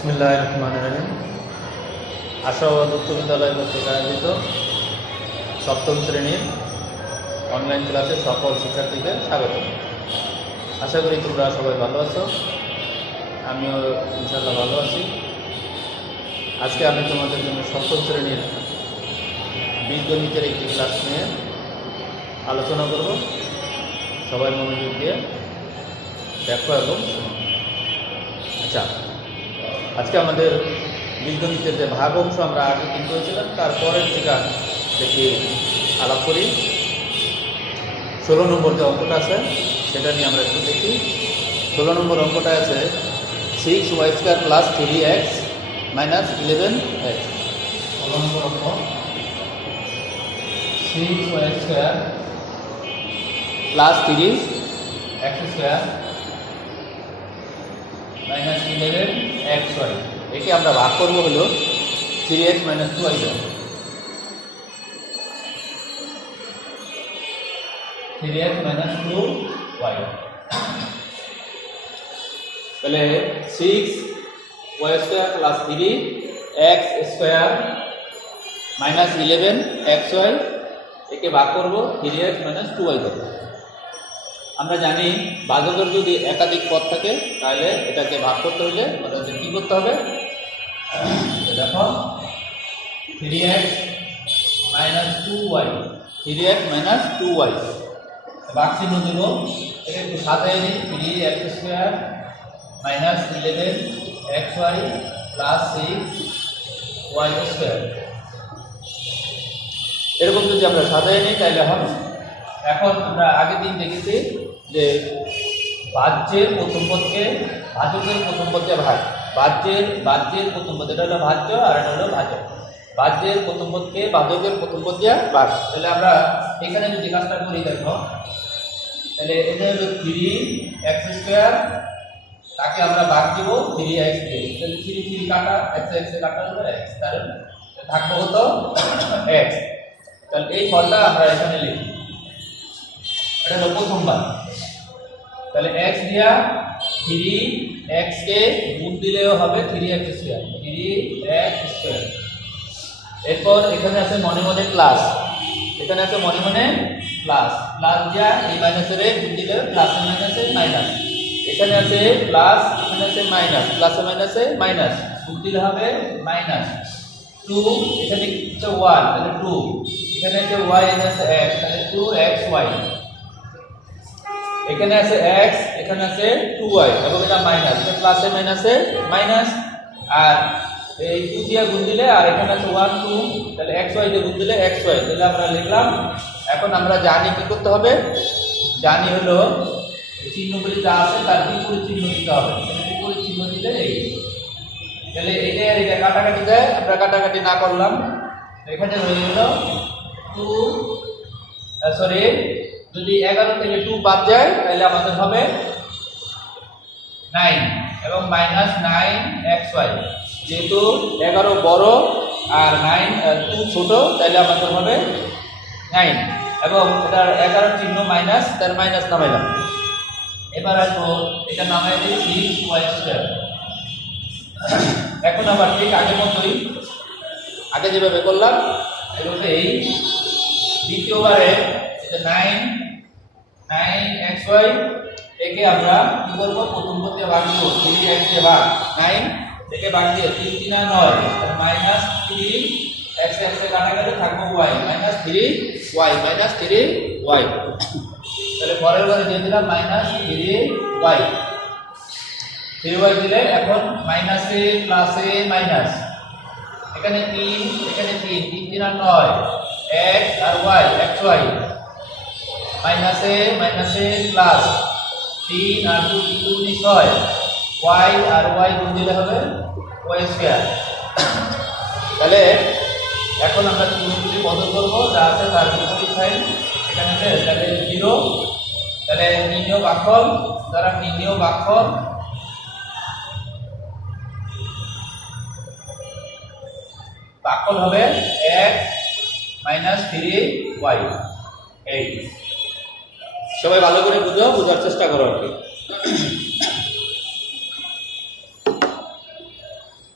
বিসমিল্লাহির রহমানির রহিম। আশাবাদ উচ্চ বিদ্যালয় কর্তৃক আয়োজিত সপ্তম শ্রেণীর অনলাইন ক্লাসে সকল শিক্ষার্থীদের স্বাগত। আশা করি তোমরা সবাই ভালো আছো, আমিও ইনশাআল্লাহ ভালো আছি। আজকে আমি তোমাদের জন্য সপ্তম শ্রেণীর বীজগণিতের একটি ক্লাস নিয়ে আলোচনা করব। সবাই মনোযোগ দিয়ে দেখো এবং শোনো। আচ্ছা, আজকে আমাদের বীজগণিতের যে ভাগ অংশ আমরা আগে কিন্তু হয়েছিলাম, তারপরের থেকে দেখি আলাপ করি। 16 নম্বর যে অঙ্কটা আছে সেটা নিয়ে আমরা একটু দেখি। 16 নম্বর অঙ্কটা আছে 6y² + 3x - 11x। 16 নম্বর অঙ্ক 6y² + 3x² - 11xy। একে আমরা ভাগ করব হলো 3x - 2y। 3x - 2y তাহলে 6y² + 3x² - 11xy একে ভাগ করব 3x - 2y করব। আমরা জানি ভাজকের যদি একাধিক পদ থাকে তাহলে এটাকে ভাগ করতে হলে আমাদের কী করতে হবে? দেখো 3x - 2y, 3x - 2y ভাগ চিহ্ন দেব। এটা একটু সাজাই নিই। 3x² - 11xy + 6y²। এরকম যদি আমরা সাজাই নিই তাহলে হবে। এখন আমরা আগের দিন দেখেছি যে ভাজ্যের প্রথম পদকে ভাজকের প্রথম পদকে ভাগ, ভাজ্যের প্রথম পদ, এটা হলো ভাজ্য আর এটা হলো ভাজক। ভাজ্যের প্রথম পদকে ভাজকের প্রথম পদ দিয়ে ভাগ। তাহলে আমরা এখানে যদি কাজটা করি, দেখো তাহলে এটা হলো 3x², তাকে আমরা ভাগ দিব 3x দিয়ে। তাহলে 3 কাটা, x কাটা হলো x, তাহলে থাকবে হতো x। তাহলে এই ফলটা আমরা এখানে লিখি। এটা হলো প্রথম ভাগ। তাহলে x দিয়া 3x কে গুণ দিলেও হবে 3x²। এরপর এখানে আছে মনে মনে প্লাস, এখানে আছে মনে মনে প্লাস, প্লাস দিয়া এই মাইনাসের গুণ দিলে প্লাসে মাইনাসে মাইনাস। এখানে আছে প্লাস, এখানে আছে মাইনাস, প্লাসে মাইনাসে মাইনাস, গুণ দিলে হবে মাইনাস 2। এখানে হচ্ছে 1, তাহলে 2। এখানে আছে y, এখানে আছে x, তাহলে 2xy। এখানে আছে x, এখানে আছে 2y এবং এটা মাইনাস, এটা প্লাসে মাইনাসে মাইনাস। আর এই 2 দিয়ে গুণ দিলে, আর এখানে আছে 1 2, তাহলে xy দিয়ে গুণ দিলে xy। তাহলে আমরা লিখলাম। এখন আমরা জানি কি করতে হবে, জানি হলো চিহ্নগুলি যা আছে তার বিপরীত চিহ্ন দিতে হবে। তাহলে বিপরীত চিহ্ন দিলে এই, তাহলে এটা আর এটা কাটাকাটি যায়, আমরা কাটাকাটি না করলাম। এখানে হয়ে গেল 2, সরি যদি 11 থেকে 2 বাদ যায় তাহলে আমাদের হবে 9 এবং -9xy। যেহেতু 11 বড় আর 2 ছোট, তাহলে আমাদের হবে 9 এবং এটার 11 চিহ্ন মাইনাস, তার মাইনাস নামাইলাম। এবার আসবো এটা নামাই দিই 6y²। এখন আবার ঠিক আগের মতোই, আগে যেভাবে করলাম এভাবে এই দ্বিতীয়বারে এটা 9xy একে আমরা কি করব? প্রথম পদে ভাগ দিব, 3x দিয়ে ভাগ 9 থেকে ভাগ দিয়ে 3 3 9, তাহলে -3x এ কাটা গেলে থাকবে y, -3y, -3y। তাহলে পরের বারে দিয়ে দিলাম -3y। 3y দিলে এখন মাইনাসে প্লাসে মাইনাস, এখানে 3, এখানে 3 3 3 9, x আর y, xy মাইনাসে মাইনাসে প্লাস 3 আর 2 2 6, y আর y গুণ দিলে হবে y²। তাহলে এখন আমরা চিহ্নগুলি বদল করব, যা আছে তার বিপরীত সাইন এখানে আছে, তাহলে 0। তাহলে নির্ণয় ভাগফল, দ্বারা নির্ণয় ভাগফল ভাগফল হবে x - 3y। এই সবাই ভালো করে বোঝার চেষ্টা করো আর কি।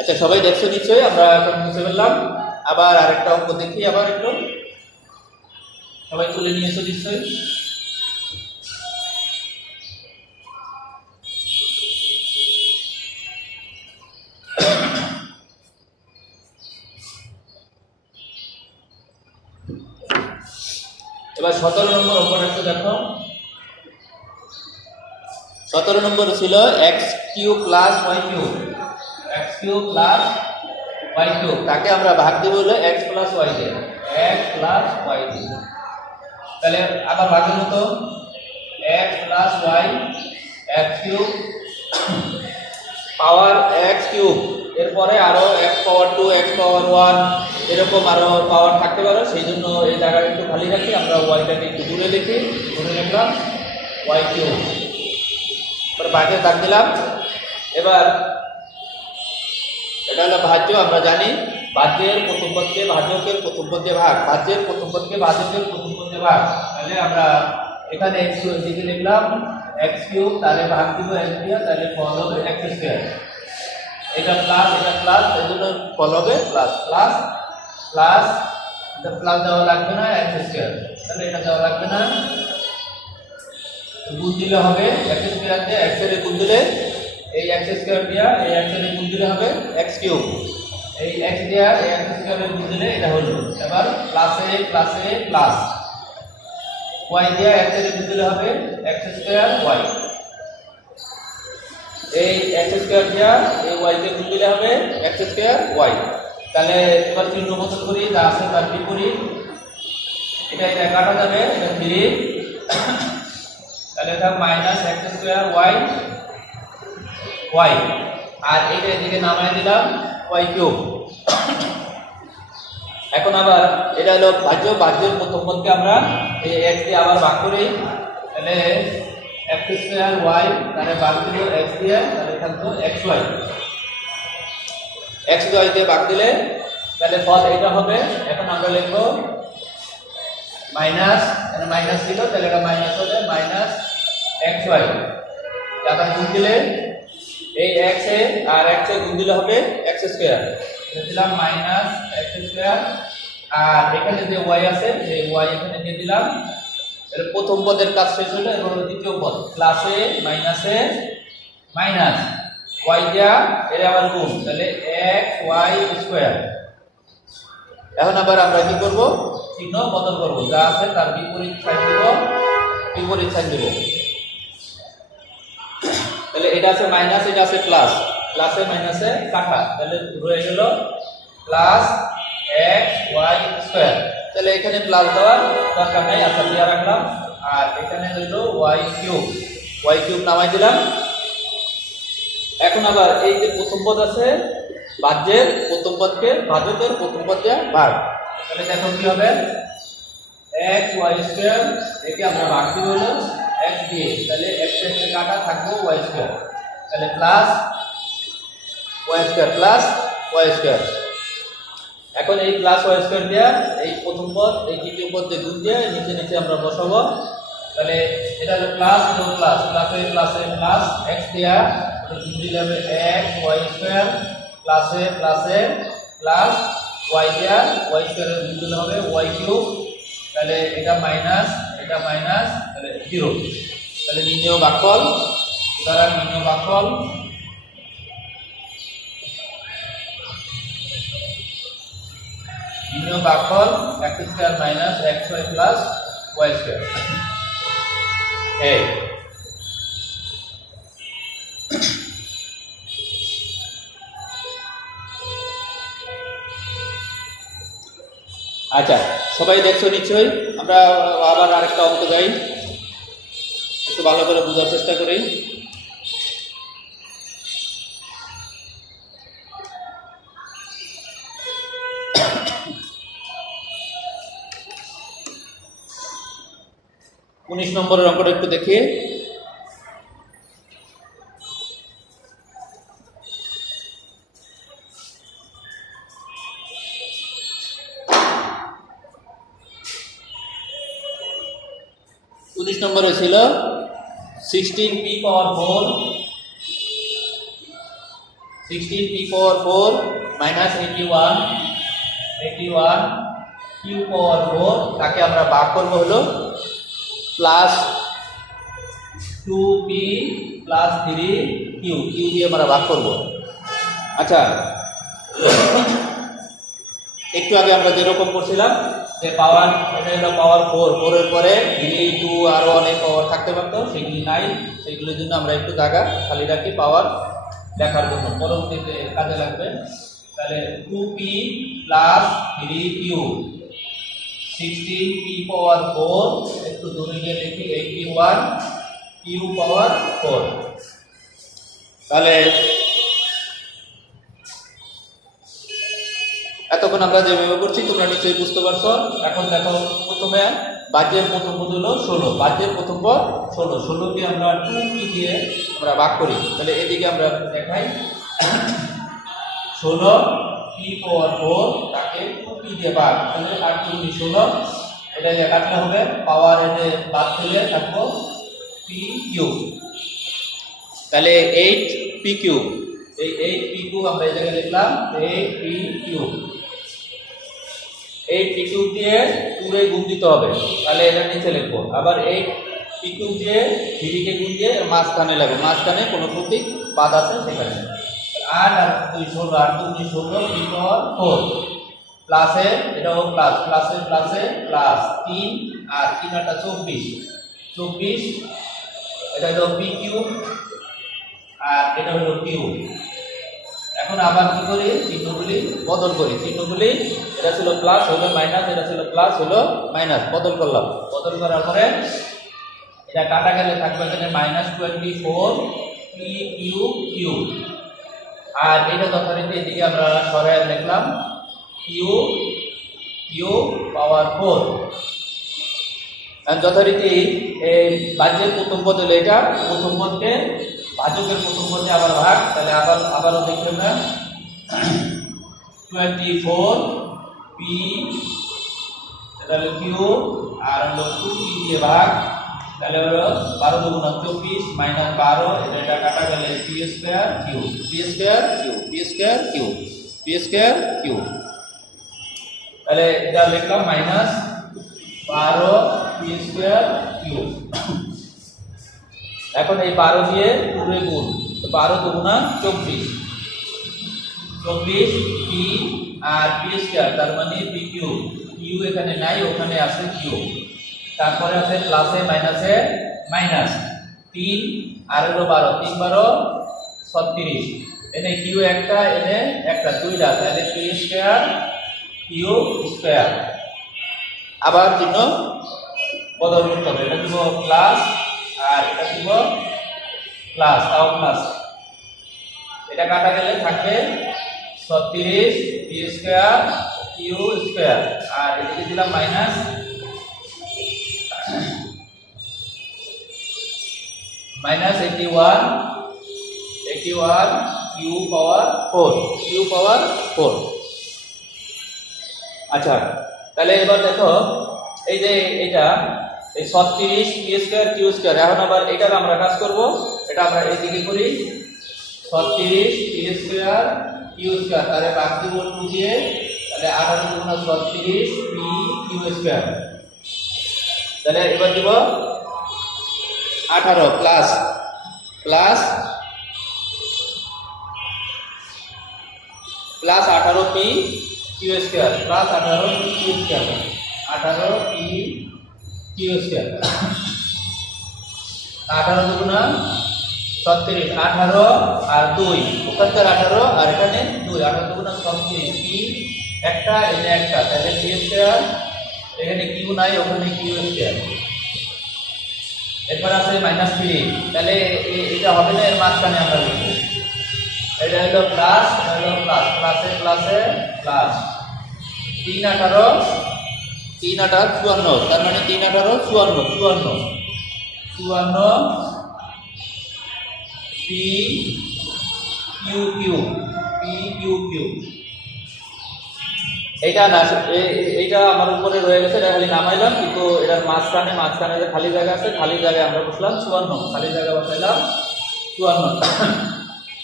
আচ্ছা, সবাই দেখছো নিশ্চয়ই? আমরা এখন বুঝে ফেললাম। আবার আরেকটা অঙ্ক দেখি, আবার একটু সবাই তুলে নিয়েছো নিশ্চয়ই। এবার 17 নম্বর অঙ্কটা একটু দেখো। 17 নম্বর ছিল x cube plus Y cube. X cube plus Y cube, তাকে আমরা ভাগ দেব হলো এক্স প্লাস ওয়াই দিয়ে। এক্স প্লাস ওয়াই দিয়ে, তাহলে আবার ভাগের মতো x plus Y x cube power x cube, এরপরে আরো এক্স পাওয়ার 2 এক্স পাওয়ার 1 এরকম আরো পাওয়ার থাকতে পারে, সেই জন্য এই জায়গাটা একটু খালি রাখি। আমরা ওয়াইটাকে একটু দূরে লিখি, দূরে লিখলাম ওয়াই কিউব, এবার ভাগের দাগ দিলাম। এবার এটা হলো ভাজ্য, আমরা জানি ভাজ্যের প্রথম পদকে ভাজকের প্রথম পদ দিয়ে ভাগ, ভাজ্যের প্রথম পদকে ভাজকের প্রথম পদ দিয়ে ভাগ। তাহলে আমরা এখানে x কিউব দিকে লিখলাম x কিউব, তাহলে ভাগ দিব x দিয়ে, তাহলে ফল হবে x স্কয়ার। এটা প্লাস এর জন্য ফল হবে প্লাস প্লাস প্লাস, এটা প্লাস দেওয়া লাগবে না, x স্কয়ার, তাহলে এটা দেওয়া লাগবে না, গুণ দিলে হবে x স্কয়ার দিয়ে x এর গুণ দিলে এই x স্কয়ার দিয়া এই x এর গুণ দিলে হবে x কিউব, এই x দিয়া এই x স্কয়ারের গুণ দিলে এটা হলো। এবার প্লাসে প্লাস y দিয়া x এর গুণ দিলে হবে x স্কয়ার y, এই x স্কয়ার দিয়া এই y কে গুণ দিলে হবে x স্কয়ার y। তাহলে এবার চিহ্ন বদল করি, যা আছে তার বিপরীত, এটা কাটা যাবে, এটা 3, তাহলে এটা minus x square y y, আর এটা এদিকে নামায় দিলাম y কিউব। এখন আবার এটা হলো ভাজ্য, ভাজ্যের প্রথম পদকে আমরা এই x দিয়ে আবার ভাগ করি, তাহলে x স্কয়ার y, তাহলে ভাগ দিব x দিয়ে, তাহলে থাকতো xy, xy দিয়ে ভাগ দিলে তাহলে ফল এটা হবে। এখন আমরা লিখব মাইনাস, মানে মাইনাস ছিল, তাহলে এটা মাইনাস হবে মাইনাস xy, আবার গুণ দিলে এই x এ আর x এ গুণ দিলে হবে x স্কয়ার, এটা দিলাম মাইনাস x স্কয়ার, আর এখানে যে y আছে সেই y এখানে দিয়ে দিলাম। এর প্রথম পদের কাজ শেষ হলো, এবার দ্বিতীয় পদ প্লাসে মাইনাসে মাইনাস y দিয়া এর আবার গুণ, তাহলে xy স্কয়ার। এখন আবার আমরা কি করব, চিহ্ন বদল করব, যা আছে তার বিপরীত সাইন দেব, বিপরীত সাইন দেব। তাহলে এটা আছে মাইনাস, এটা আছে প্লাস, প্লাসে মাইনাসে কাটা, তাহলে রয়ে গেল প্লাস xy স্কয়ার। তাহলে এখানে প্লাস দেওয়ার দরকার নেই, আচ্ছা দিয়ে রাখলাম, আর এখানে হলো y কিউব নামাই দিলাম। এখন আবার এই যে প্রথম পদ আছে ভাজ্যের প্রথম পদকে ভাজকের প্রথম পদ দিয়ে ভাগ, তাহলে দেখো কি হবে xy স্কয়ার, একে আমরা ভাগ দিব হলো x দিয়ে, তাহলে x এর কাটা থাকবে y স্কয়ার, তাহলে plus y square plus y square. এখন এই প্লাস y স্কয়ার দিয়ে এই প্রথম পদ এই দ্বিতীয় পদ দিয়ে গুণ দিয়ে নিচে নিচে আমরা বসাবো, তাহলে এটা হলো প্লাস, এটা প্লাস, প্লাসে প্লাস x দিয়া গুণ দিলে হবে xy স্কয়ার, প্লাসে প্লাস y দিয়া y স্কয়ারের গুণ দিলে হবে y কিউব, তাহলে এটা মাইনাস তাহলে 0। তাহলে নির্ণয় ভাগফল, সুতরাং নির্ণয় ভাগফল x square minus xy plus y square. এই আচ্ছা, সবাই দেখছো নিশ্চয়ই? আমরা আবার আরেকটা অঙ্ক যাই, একটু ভালো করে বোঝার চেষ্টা করি। উনিশ নম্বরের অঙ্কটা একটু দেখি। নম্বরে ছিল 16p পাওয়ার 4 16 p power 4 minus 81 q power 4 তাকে আমরা ভাগ করব হলো plus 2p plus 3q q দিয়ে আমরা ভাগ করব। আচ্ছা, একটু আগে আমরা যেরকম করছিলাম যে পাওয়ার, এটা হলো পাওয়ার 4 এর পরে 3 2 আরো অনেক পাওয়ার থাকতে পারতো, সেগুলি নাই। সেগুলোর জন্য আমরা একটু জায়গা খালি রাখি পাওয়ার দেখার জন্য, পরবর্তীতে কাজে লাগবে। তাহলে 2p প্লাস 3q 16p পাওয়ার 4 একটু দূরে গিয়ে লিখি 81 q পাওয়ার 4। তাহলে এতক্ষণ আমরা যেভাবে করছি তোমরা নিশ্চয়ই বুঝতে পারছো। এখন দেখো, প্রথমে বাহ্যের প্রথম পদ হলো 16, বাহ্যের প্রথম পদ 16কে আমরা 2p দিয়ে আমরা ভাগ করি। তাহলে এদিকে আমরা দেখাই 16p পাওয়ার 4 তাকে 2p দিয়ে ভাগ, তাহলে 8 2 16, এটা দিয়ে কাটলে হবে পাওয়ার এনে বাদ দিলে থাকবো p কিউব। তাহলে 8p কিউব, এই 8p কিউব আমরা এই জায়গায় লিখলাম 8p কিউব। 8p কিউব দিয়ে 2 এ গুণ দিতে হবে, তাহলে এটা নিচে লিখবো। আবার 8p কিউব দিয়ে 3 কে গুণ দিয়ে মাঝখানে লাগবে, মাঝখানে কোনো প্রতীক বাদ আছে সেখানে। 8 আর 2 16, 8 2 16 p পাওয়ার 4 প্লাসে, এটাও প্লাস, প্লাসে প্লাসে প্লাস 3 আর 3 8 24, এটা হলো p কিউব আর এটা হলো কিউব। এখন আবার কি করি, চিহ্নগুলি বদল করি, চিহ্নগুলি এটা ছিল প্লাস হলো মাইনাস, এটা ছিল প্লাস হলো মাইনাস, বদল করলাম। বদল করার পরে এটা কাটা গেলে থাকবে এখানে -24 p কিউব কিউব, আর এটা যথারীতি এদিকে আমরা সরায় লিখলাম কিউব কিউব পাওয়ার 4। যথারীতি এই বাহ্যের প্রথম পদ হলো এটা, প্রথম পদকে ভাজকের প্রথম পদে আবার ভাগ, তাহলে আবারও দেখবেন না 24p তাহলে কিউব আর হলো 2p দিয়ে ভাগ, তাহলে হলো 12 2 24 মাইনাস 12, এটা কাটা গেলে p square cube, p square cube, p square cube, p square cube. তাহলে এটা লিখলাম -12 p স্কয়ার কিউব। এখন এই 12 দিয়ে 2 এ গুণ, 12 2 24, 24 p আর p স্কয়ার, তার মানে p কিউব, কিউ এখানে নাই, ওখানে আছে কিউব। তারপরে আছে প্লাসে মাইনাসে মাইনাস, 3 আর হলো 12, 3 12 36, এনে কিউ একটা, এনে একটা, দুইটা, তাহলে p স্কয়ার কিউ স্কয়ার। আবার চিহ্ন বদল করতে হবে, এটা দিব প্লাস আর এটা দিব প্লাস, তাও প্লাস, এটা কাটা গেলে থাকবে 36 p স্কয়ার কিউ স্কয়ার, আর এদিকে দিলাম মাইনাস -81 কিউ পাওয়ার 4, কিউ পাওয়ার 4। আচ্ছা, তাহলে এবার দেখো এই যে এটা এই 36 p স্কয়ার কিউ স্কয়ার, এখন আবার এটার আমরা কাজ করব, এটা আমরা এইদিকে করি 36 p স্কয়ার কিউ স্কয়ার, তাহলে ভাগ দিব 2 দিয়ে, তাহলে 18 × 36 p কিউ স্কয়ার। তাহলে এবার দিব 18 plus plus plus 18p Q square, plus 18p Q square, 18p Q square, 18 2 36, 18 আর 2, ওখানকার 18 আর এখানে 2, 18 2 36, p একটা, এনে একটা, তাহলে p স্কয়ার, এখানে কিউ নাই, ওখানে কিউ স্কয়ার। এরপর আছে -3, তাহলে এটা হবে না, এর মাঝখানে আমরা লিখব, এটা হলো প্লাস, এটা হলো প্লাস, প্লাসে প্লাসে প্লাস, 3 18 54, তার মানে 3 18 54 p Q Q, p Q Q. এইটা না, এইটা আমার উপরে রয়ে গেছে, এটা খালি নামাইলাম, কিন্তু এটার মাঝখানে যে খালি জায়গা আছে, খালি জায়গায় আমরা বসলাম 54, খালি জায়গা বসাইলাম 54।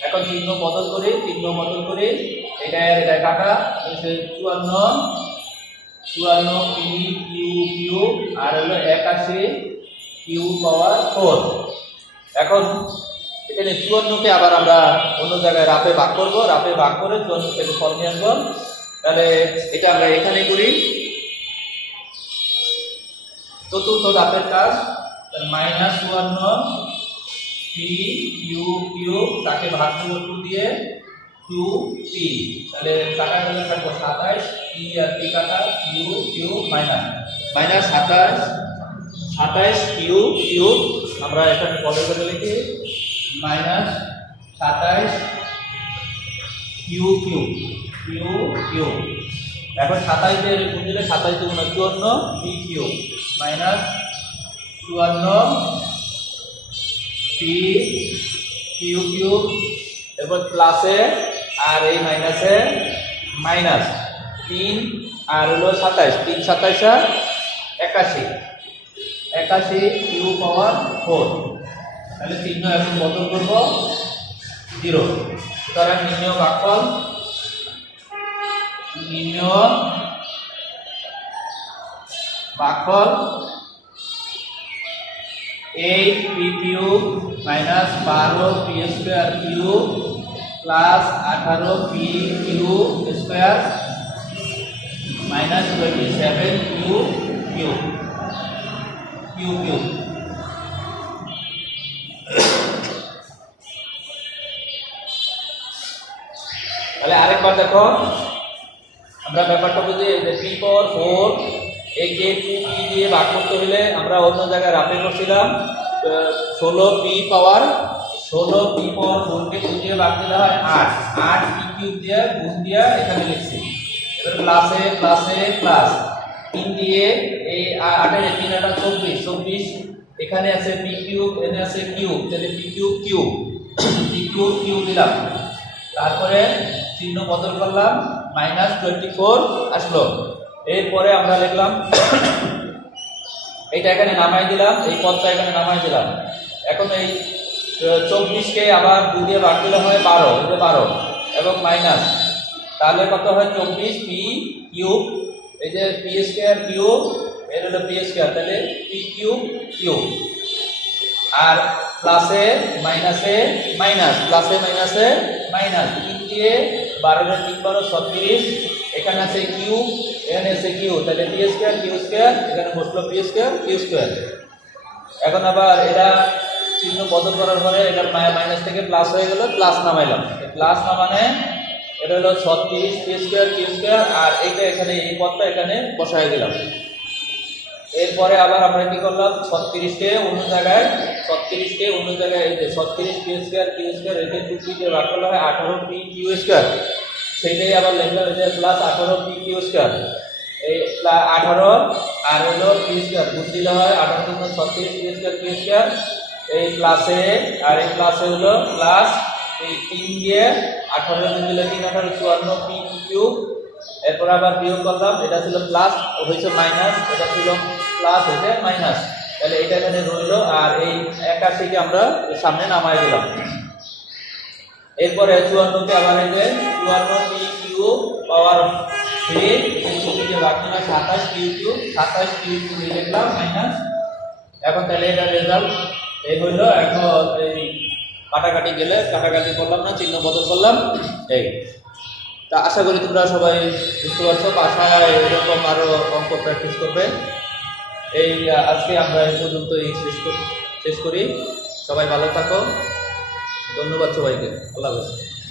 এখন চিহ্ন বদল করে এটা কাটা 54 পি কিউ আর হলো 81 কিউ পাওয়ার 4। এখন এখানে 54 কে আবার আমরা অন্য জায়গায় রাফে ভাগ করব, রাফে ভাগ করে 54 থেকে ফল নিয়ে আসবো। তাহলে এটা আমরা এখানে করি চতুর্থ ধাপের কাজ। -54 পি কিউ তাকে ভাগ করব 2 দিয়ে 2 পি, তাহলে কাটা গেলে থাকবো 27 পি আর পি কাটা কিউ মাইনাস 27 কিউ আমরা এখানে পদে করে লিখি -27 কিউ। এখন 27 দিয়ে গুণ দিলে 27 দুগুণ 54 পি কিউ -54 পি কিউ, এরপর প্লাসে আর এই মাইনাসে মাইনাস 3 আর হলো 27 3 27 81 কিউ পাওয়ার 4। তাহলে চিহ্ন এখন বদল করব 0। সুতরাং নির্ণয় ভাগফল -8 P Q -12 P square Q plus 18 P Q square -27 Q. তাহলে আরেকবার দেখো, আমরা ব্যাপারটা বুঝি যে পি পাওয়ার 4 এই যে 2p দিয়ে ভাগ করতে হলে আমরা অন্য জায়গায় রাফে করছিলাম 16 পি পাওয়ার 4 কে 2 দিয়ে ভাগ দিলে হয় 8 পি কিউব দিয়ে গুণ দিয়ে এখানে লিখছি। এবার প্লাসে প্লাস 3 দিয়ে এই 8 এর 3 8 24 এখানে আছে পি কিউব, এখানে আছে কিউব, তাহলে পি কিউব দিলাম। তারপরে চিহ্ন বদল করলাম -24 আসলো। এরপরে আমরা লিখলাম এইটা এখানে নামাই দিলাম, এই পদটা এখানে নামাই দিলাম। এখন এই 24 কে আবার 2 দিয়ে ভাগ দিলে হয় 12, এই যে 12 এবং মাইনাস, তাহলে কত হয় 24 পি কিউব, এই যে পি স্কয়ার কিউব এর হলো পি স্কয়ার, তাহলে পি কিউব আর প্লাসে মাইনাসে মাইনাস 3 দিয়ে 12 এর 3 12 36, এখানে আছে কিউ এখানে আছে কিউ, তাহলে পি স্কয়ার কিউ স্কয়ার, এখানে বসলো পি স্কয়ার কিউ স্কয়ার। এখন আবার এটা চিহ্ন বদল করার পরে এটা মাইনাস থেকে প্লাস হয়ে গেল, প্লাস নামাইলাম, প্লাস নামানে এটা হলো 36 পি স্কয়ার কিউ স্কয়ার, আর এইটা এখানে এই পদটা এখানে বসায় দিলাম। এরপরে আবার আমরা কি করলাম 36 কে অন্য জায়গায় এই যে 36 পি স্কয়ার কিউ স্কয়ার একে 2 পি দিয়ে ভাগ করলে হয় 18 পি কিউ স্কয়ার, সেটাই আবার লিখলাম এই যে প্লাস 18 পি কিউ স্কয়ার, এই 18 আর হলো পি স্কয়ার গুণ দিলে হয় 18 গুণ 36 পি স্কয়ার কিউ স্কয়ার, এই প্লাসে আর এই প্লাসে হলো প্লাস এই 3 দিয়ে 18 গুণ দিলে 3 18 54 পি কিউব। এরপর আবার বিয়োগ করলাম, এটা ছিল প্লাস হয়েছে মাইনাস, এটা ছিল প্লাস হয়েছে মাইনাস, তাহলে এটা এখানে রইলো। আর এই 81 কে আমরা সামনে নামাই দিলাম। এরপরে 54 কে আবার এই যে 54 পি কিউ পাওয়ার 3 এই যে বাকি না 27 কিউ লিখলাম মাইনাস। এখন তাহলে এটা রেজাল্ট এই হইলো। এখন এই কাটাকাটি করলাম না, চিহ্ন বদল করলাম এই। তা আশা করি তোমরা সবাই বুঝতে পারছো, বাসায় এরকম আরো অঙ্ক প্র্যাকটিস করবে। এই আজকে আমরা এই পর্যন্ত শেষ করি। সবাই ভালো থাকো, ধন্যবাদ সবাইকে, আল্লাহ হাফেজ।